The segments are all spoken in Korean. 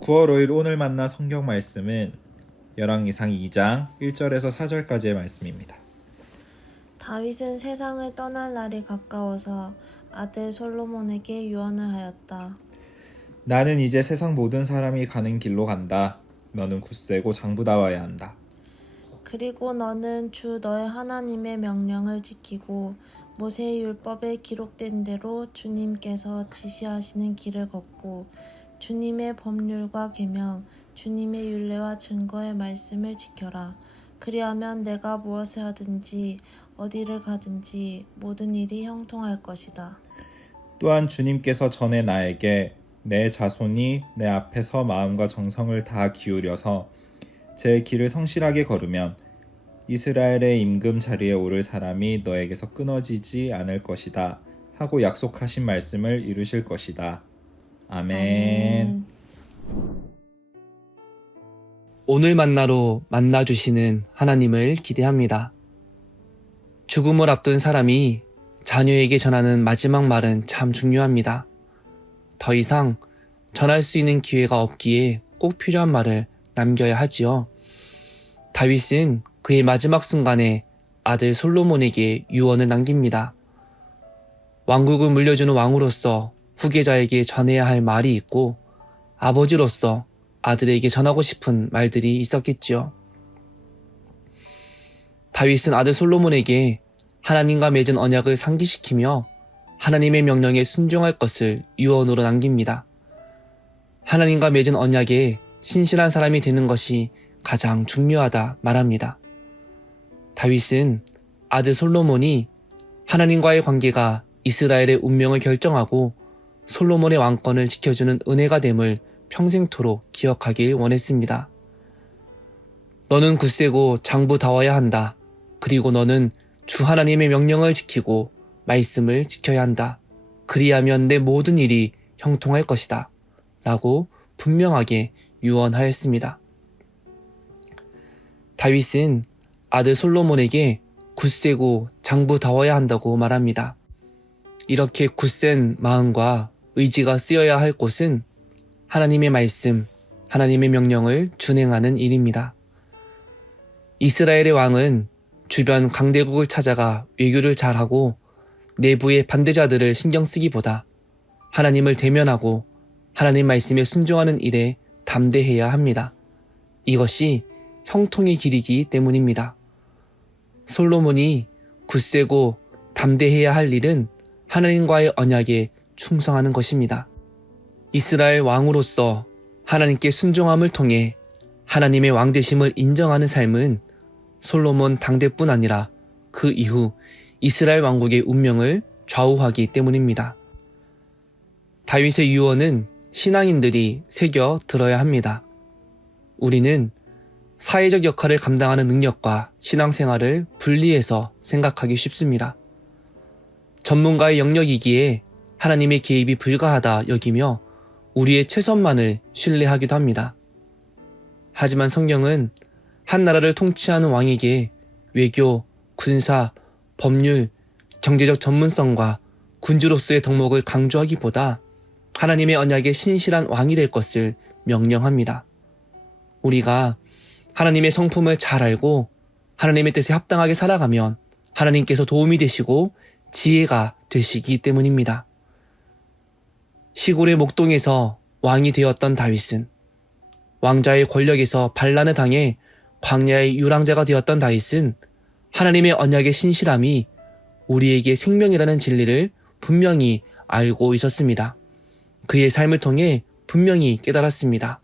9월 5일 오늘 만나 성경 말씀은 열왕기상 2장 1절에서 4절까지의 말씀입니다. 다윗은 세상을 떠날 날이 가까워서 아들 솔로몬에게 유언을 하였다. 나는 이제 세상 모든 사람이 가는 길로 간다. 너는 굳세고 장부다워야 한다. 그리고 너는 주 너의 하나님의 명령을 지키고 모세의 율법에 기록된 대로 주님께서 지시하시는 길을 걷고 주님의 법률과 계명, 주님의 율례와 증거의 말씀을 지켜라. 그리하면 내가 무엇을 하든지 어디를 가든지 모든 일이 형통할 것이다. 또한 주님께서 전에 나에게 내 자손이 내 앞에서 마음과 정성을 다 기울여서 제 길을 성실하게 걸으면 이스라엘의 임금 자리에 오를 사람이 너에게서 끊어지지 않을 것이다 하고 약속하신 말씀을 이루실 것이다. 아멘. 오늘 만나로 만나주시는 하나님을 기대합니다. 죽음을 앞둔 사람이 자녀에게 전하는 마지막 말은 참 중요합니다. 더 이상 전할 수 있는 기회가 없기에 꼭 필요한 말을 남겨야 하지요. 다윗은 그의 마지막 순간에 아들 솔로몬에게 유언을 남깁니다. 왕국을 물려주는 왕으로서 후계자에게 전해야 할 말이 있고 아버지로서 아들에게 전하고 싶은 말들이 있었겠지요. 다윗은 아들 솔로몬에게 하나님과 맺은 언약을 상기시키며 하나님의 명령에 순종할 것을 유언으로 남깁니다. 하나님과 맺은 언약에 신실한 사람이 되는 것이 가장 중요하다 말합니다. 다윗은 아들 솔로몬이 하나님과의 관계가 이스라엘의 운명을 결정하고 솔로몬의 왕권을 지켜주는 은혜가 됨을 평생토록 기억하길 원했습니다. 너는 굳세고 장부다워야 한다. 그리고 너는 주 하나님의 명령을 지키고 말씀을 지켜야 한다. 그리하면 내 모든 일이 형통할 것이다. 라고 분명하게 유언하였습니다. 다윗은 아들 솔로몬에게 굳세고 장부다워야 한다고 말합니다. 이렇게 굳센 마음과 의지가 쓰여야 할 곳은 하나님의 말씀, 하나님의 명령을 준행하는 일입니다. 이스라엘의 왕은 주변 강대국을 찾아가 외교를 잘하고 내부의 반대자들을 신경 쓰기보다 하나님을 대면하고 하나님 말씀에 순종하는 일에 담대해야 합니다. 이것이 형통의 길이기 때문입니다. 솔로몬이 굳세고 담대해야 할 일은 하나님과의 언약에 충성하는 것입니다. 이스라엘 왕으로서 하나님께 순종함을 통해 하나님의 왕되심을 인정하는 삶은 솔로몬 당대뿐 아니라 그 이후 이스라엘 왕국의 운명을 좌우하기 때문입니다. 다윗의 유언은 신앙인들이 새겨 들어야 합니다. 우리는 사회적 역할을 감당하는 능력과 신앙생활을 분리해서 생각하기 쉽습니다. 전문가의 영역이기에 하나님의 개입이 불가하다 여기며 우리의 최선만을 신뢰하기도 합니다. 하지만 성경은 한 나라를 통치하는 왕에게 외교, 군사, 법률, 경제적 전문성과 군주로서의 덕목을 강조하기보다 하나님의 언약에 신실한 왕이 될 것을 명령합니다. 우리가 하나님의 성품을 잘 알고 하나님의 뜻에 합당하게 살아가면 하나님께서 도움이 되시고 지혜가 되시기 때문입니다. 시골의 목동에서 왕이 되었던 다윗은 왕자의 권력에서 반란을 당해 광야의 유랑자가 되었던 다윗은 하나님의 언약의 신실함이 우리에게 생명이라는 진리를 분명히 알고 있었습니다. 그의 삶을 통해 분명히 깨달았습니다.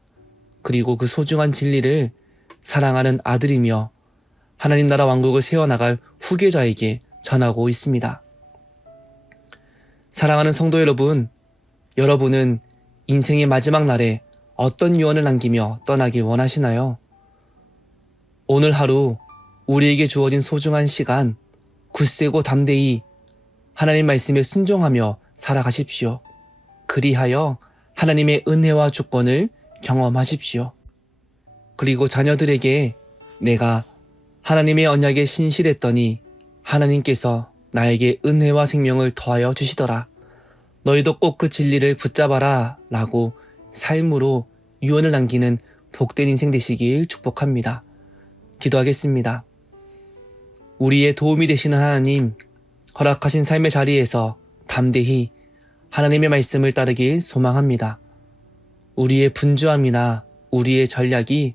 그리고 그 소중한 진리를 사랑하는 아들이며 하나님 나라 왕국을 세워나갈 후계자에게 전하고 있습니다. 사랑하는 성도 여러분, 여러분은 인생의 마지막 날에 어떤 유언을 남기며 떠나길 원하시나요? 오늘 하루 우리에게 주어진 소중한 시간, 굳세고 담대히 하나님 말씀에 순종하며 살아가십시오. 그리하여 하나님의 은혜와 주권을 경험하십시오. 그리고 자녀들에게 내가 하나님의 언약에 신실했더니 하나님께서 나에게 은혜와 생명을 더하여 주시더라. 너희도 꼭 그 진리를 붙잡아라 라고 삶으로 유언을 남기는 복된 인생 되시길 축복합니다. 기도하겠습니다. 우리의 도움이 되시는 하나님, 허락하신 삶의 자리에서 담대히 하나님의 말씀을 따르길 소망합니다. 우리의 분주함이나 우리의 전략이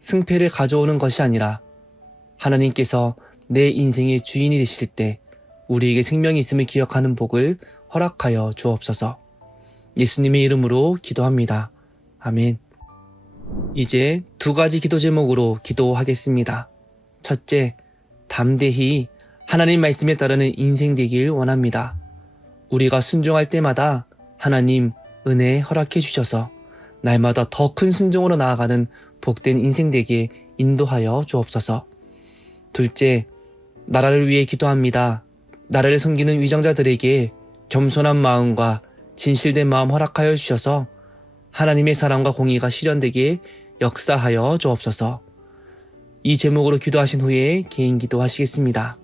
승패를 가져오는 것이 아니라 하나님께서 내 인생의 주인이 되실 때 우리에게 생명이 있음을 기억하는 복을 허락하여 주옵소서. 예수님의 이름으로 기도합니다. 아멘. 이제 2가지 기도 제목으로 기도하겠습니다. 첫째, 담대히 하나님 말씀에 따르는 인생 되길 원합니다. 우리가 순종할 때마다 하나님 은혜 허락해 주셔서 날마다 더 큰 순종으로 나아가는 복된 인생 되게 인도하여 주옵소서. 둘째, 나라를 위해 기도합니다. 나라를 섬기는 위정자들에게 겸손한 마음과 진실된 마음 허락하여 주셔서 하나님의 사랑과 공의가 실현되게 역사하여 주옵소서. 이 제목으로 기도하신 후에 개인 기도하시겠습니다.